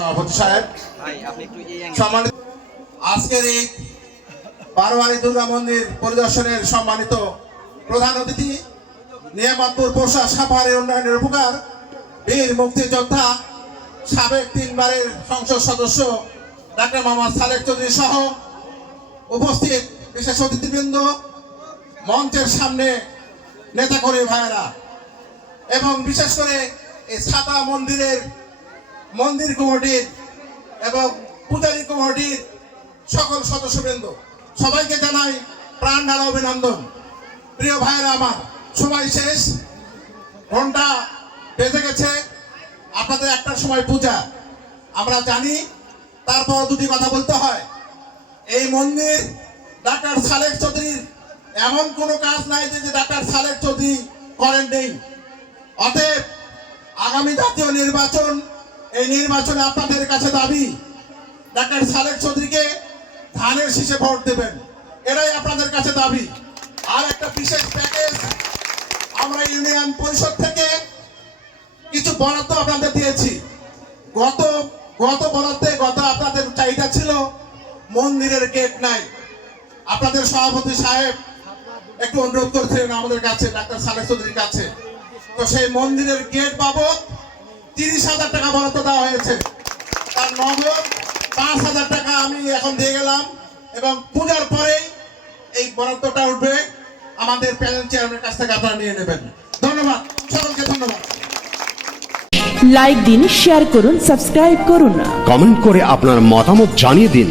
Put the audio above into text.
সভাপতি সাহেব, সম্মানিত আজকের এই বারোয়ারি দুর্গা মন্দির পরিদর্শনের সম্মানিত প্রধান অতিথি, নিয়ামতপুর পৌষা সাভারের উন্নয়নের উপকার বীর মুক্তিযোদ্ধা সাবেক 3 বারের সংসদ সদস্য ডাক্তার মোহাম্মদ সালেক চৌধুরী সহ উপস্থিত বিশেষ অতিথিবৃন্দ, মঞ্চের সামনে নেতাকর্মী ভাইয়েরা এবং বিশেষ করে এই ছাতা মন্দিরের মন্দির কমিটির এবং পূজারী কমিটির সকল সদস্যবৃন্দ, সবাইকে জানাই প্রাণ ঢালা অভিনন্দন। প্রিয় ভাইয়েরা আমার, সময় শেষ, ঘন্টা বেজে গেছে, আপনাদের একটার সময় পূজা আমরা জানি, তারপর দুটি কথা বলতে হয়। এই মন্দির ডাক্তার সালেক চৌধুরীর এমন কোনো কাজ নাই যে ডাক্তার সালেক চৌধুরী করেন নেই। অতএব আগামী জাতীয় নির্বাচন, এই নির্বাচনে আপনাদের কাছে দাবি ডাক্তার সালেক চৌধুরীকে ধানের শীষে ভোট দেবেন, এটাই আপনাদের কাছে দাবি। আর একটা বিশেষ প্যাকেজ আমরা ইউনিয়ন পরিষদ থেকে কিছু বরাদ্দ আপনাদের দিয়েছি। গত বরাদ্দে আপনাদের চাহিদা ছিল মন্দিরের গেট নাই। আপনাদের সভাপতি সাহেব একটু অনুরোধ করছিলেন আমাদের কাছে, ডাক্তার সালেক চৌধুরীর কাছে, তো সেই মন্দিরের গেট বাবদ 30,000 টাকা বরাদ্দ দেওয়া হয়েছে। তার নগদ 5,000 টাকা আমি এখন দিয়ে গেলাম এবং পূজার পরেই এই বরাদ্দটা উঠবে আমাদের প্যানেল চেয়ারম্যানের কাছ থেকে, আপনারা নিয়ে নেবেন। ধন্যবাদ সকলকে, ধন্যবাদ। লাইক দিন, শেয়ার করুন, সাবস্ক্রাইব করুন, কমেন্ট করে আপনার মতামত জানিয়ে দিন।